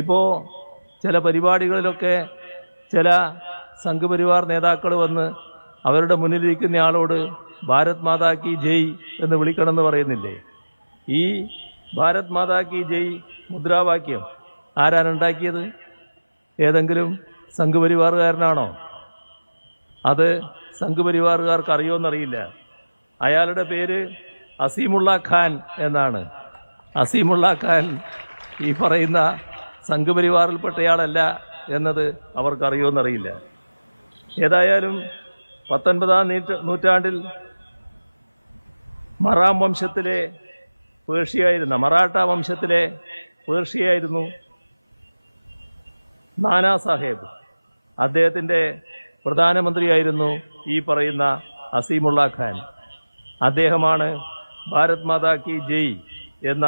ഇപ്പോൾ ചില പരിപാടികളിലൊക്കെ ചില സംഘപരിവാർ നേതാക്കൾ വന്ന് അവരുടെ മുന്നിലിരിക്കുന്ന ആളോട് ഭാരത് മാതാ കി ജയ് എന്ന് വിളിക്കണമെന്ന് പറയുന്നില്ലേ? ഈ ഭാരത് മാതാ കി ജയ് മുദ്രാവാക്യം ആരാണ് ഉണ്ടാക്കിയത്? ഏതെങ്കിലും സംഘപരിവാറുകാരനാണോ? അത് സംഘപരിവാറുകാർക്ക് അറിയുമെന്നറിയില്ല. അയാളുടെ പേര് അസീമുള്ള ഖാൻ എന്നാണ്. അസീമുള്ള ഖാൻ ഈ പറയുന്ന സംഘപരിവാറിൽപ്പെട്ടയാളല്ല എന്നത് അവർക്കറിയുമെന്നറിയില്ല. ഏതായാലും 19-ാം നൂറ്റാണ്ടിൽ മറാഠ വംശത്തിലെ പേർഷ്യയായിരുന്നു നാനാ സാഹേബ്. അദ്ദേഹത്തിൻ്റെ പ്രധാനമന്ത്രിയായിരുന്നു ഈ പറയുന്ന അസീമുള്ള ഖാൻ. അദ്ദേഹമാണ് ഭാരത് മാതാ കി ജയ് എന്ന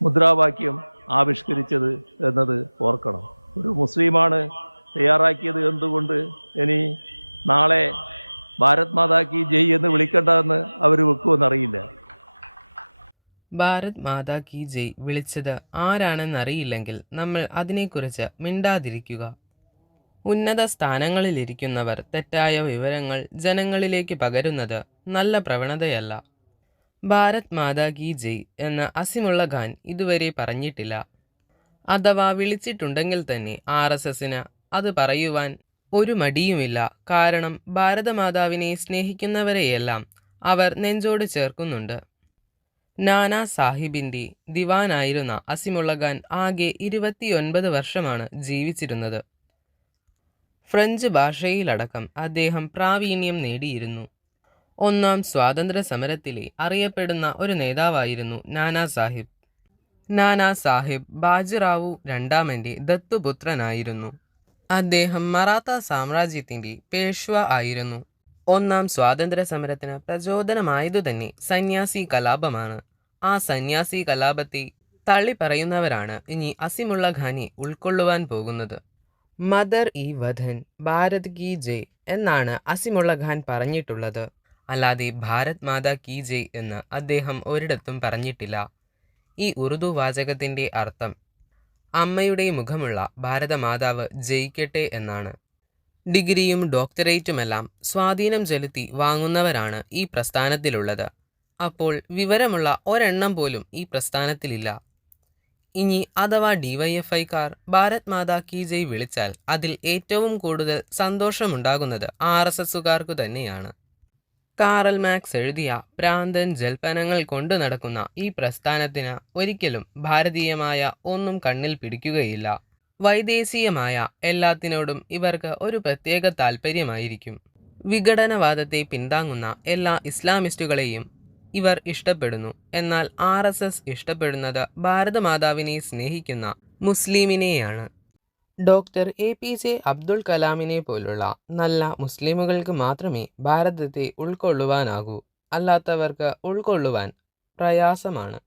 മുദ്രാവാക്യം ആവിഷ്കരിച്ചത് എന്നത് ഓർക്കണം. ഒരു മുസ്ലിമാണ് തയ്യാറാക്കിയത് എന്തുകൊണ്ട് ഇനി നാളെ ഭാരത് മാതാ കി ജയ് എന്ന് വിളിക്കേണ്ടതെന്ന് അവർ വെക്കുമെന്നറിയില്ല. ഭാരത് മാതാ കി ജയ് വിളിച്ചത് ആരാണെന്നറിയില്ലെങ്കിൽ നമ്മൾ അതിനെക്കുറിച്ച് മിണ്ടാതിരിക്കുക. ഉന്നത സ്ഥാനങ്ങളിലിരിക്കുന്നവർ തെറ്റായ വിവരങ്ങൾ ജനങ്ങളിലേക്ക് പകരുന്നത് നല്ല പ്രവണതയല്ല. ഭാരത് മാതാ കി ജയ് എന്ന് അസീമുള്ള ഖാൻ ഇതുവരെ പറഞ്ഞിട്ടില്ല. അഥവാ വിളിച്ചിട്ടുണ്ടെങ്കിൽ തന്നെ RSSന് അത് പറയുവാൻ ഒരു മടിയുമില്ല. കാരണം ഭാരതമാതാവിനെ സ്നേഹിക്കുന്നവരെയെല്ലാം അവർ നെഞ്ചോട് ചേർക്കുന്നുണ്ട്. നാനാ സാഹിബിൻ്റെ ദിവാനായിരുന്ന അസീമുള്ള ഖാൻ ആകെ 29 വർഷമാണ് ജീവിച്ചിരുന്നത്. ഫ്രഞ്ച് ഭാഷയിലടക്കം അദ്ദേഹം പ്രാവീണ്യം നേടിയിരുന്നു. ഒന്നാം സ്വാതന്ത്ര്യ സമരത്തിലെ അറിയപ്പെടുന്ന ഒരു നേതാവായിരുന്നു നാനാ സാഹിബ്. നാനാ സാഹിബ് ബാജിറാവു രണ്ടാമൻ്റെ ദത്തുപുത്രനായിരുന്നു. അദ്ദേഹം മറാത്ത സാമ്രാജ്യത്തിൻ്റെ പേഷ്വ ആയിരുന്നു. ഒന്നാം സ്വാതന്ത്ര്യ സമരത്തിന് പ്രചോദനമായതുതന്നെ സന്യാസി കലാപമാണ്. ആ സന്യാസി കലാപത്തെ തള്ളിപ്പറയുന്നവരാണ് ഇനി അസീമുള്ള ഖാനെ ഉൾക്കൊള്ളുവാൻ പോകുന്നത്. മദർ ഇ വതൻ ഭാരത് കി ജയ് എന്നാണ് അസീമുള്ള ഖാൻ പറഞ്ഞിട്ടുള്ളത്. അല്ലാതെ ഭാരത് മാതാ കി ജയ് എന്ന് അദ്ദേഹം ഒരിടത്തും പറഞ്ഞിട്ടില്ല. ഈ ഉറുദു വാചകത്തിൻ്റെ അർത്ഥം അമ്മയുടെ മുഖമുള്ള ഭാരതമാതാവ് ജയിക്കട്ടെ എന്നാണ്. ഡിഗ്രിയും ഡോക്ടറേറ്റുമെല്ലാം സ്വാധീനം ചെലുത്തി വാങ്ങുന്നവരാണ് ഈ പ്രസ്ഥാനത്തിലുള്ളത്. അപ്പോൾ വിവരമുള്ള ഒരെണ്ണം പോലും ഈ പ്രസ്ഥാനത്തിലില്ല. ഇനി അഥവാ DYFIക്കാർ ഭാരത് മാതാ കി ജയ് വിളിച്ചാൽ അതിൽ ഏറ്റവും കൂടുതൽ സന്തോഷമുണ്ടാകുന്നത് RSSകാർക്കു തന്നെയാണ്. കാറൽ മാക്സ് എഴുതിയ ഭ്രാന്തൻ ജൽപ്പനങ്ങൾ കൊണ്ടു നടക്കുന്ന ഈ പ്രസ്ഥാനത്തിന് ഒരിക്കലും ഭാരതീയമായ ഒന്നും കണ്ണിൽ പിടിക്കുകയില്ല. വൈദേശികമായ എല്ലാത്തിനോടും ഇവർക്ക് ഒരു പ്രത്യേക താൽപ്പര്യമായിരിക്കും. വിഘടനവാദത്തെ പിന്താങ്ങുന്ന എല്ലാ ഇസ്ലാമിസ്റ്റുകളെയും ഇവർ ഇഷ്ടപ്പെടുന്നു. എന്നാൽ RSS ഇഷ്ടപ്പെടുന്നത് ഭാരതമാതാവിനെ സ്നേഹിക്കുന്ന മുസ്ലിമിനെയാണ്. ഡോക്ടർ APJ അബ്ദുൽ കലാമിനെ പോലുള്ള നല്ല മുസ്ലിമുകൾക്ക് മാത്രമേ ഭാരതത്തെ ഉൾക്കൊള്ളുവാനാകൂ. അല്ലാത്തവർക്ക് ഉൾക്കൊള്ളുവാൻ പ്രയാസമാണ്.